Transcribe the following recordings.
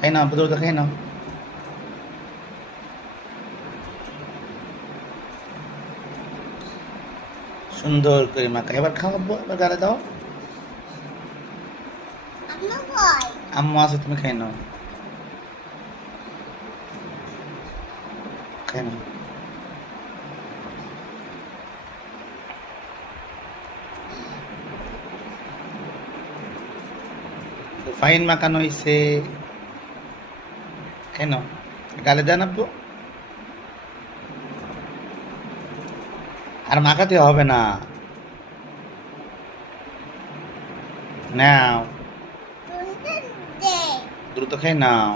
খাই নাও, দ্রুত খাই নাও। সুন্দর করে মাখা, এবার খাওয়াবো, এবার গালে দাও। আম্মু আছে, তুমি খাই নাও, খাই নাও। ফাইন মাখানো হয়েছে, খাই নাও। গালে দেন আব্বু। আর মাখাতে হবে না, নাও, দ্রুত খাই নাও।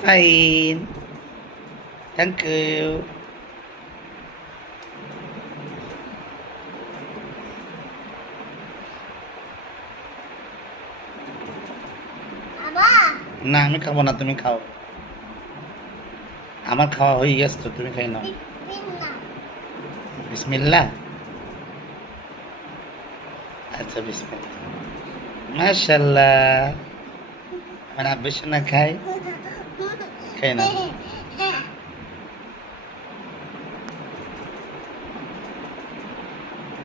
Fine, thank you. না আমি খাবো না, তুমি খাও। আমার খাওয়া হয়ে গেছে তো, তুমি খাই নাও। বিসমিল্লাহ। আচ্ছা বিসমিল্লাহ। মাশাল্লাহ, আমার আব্বু সোনা খাই, খাই না।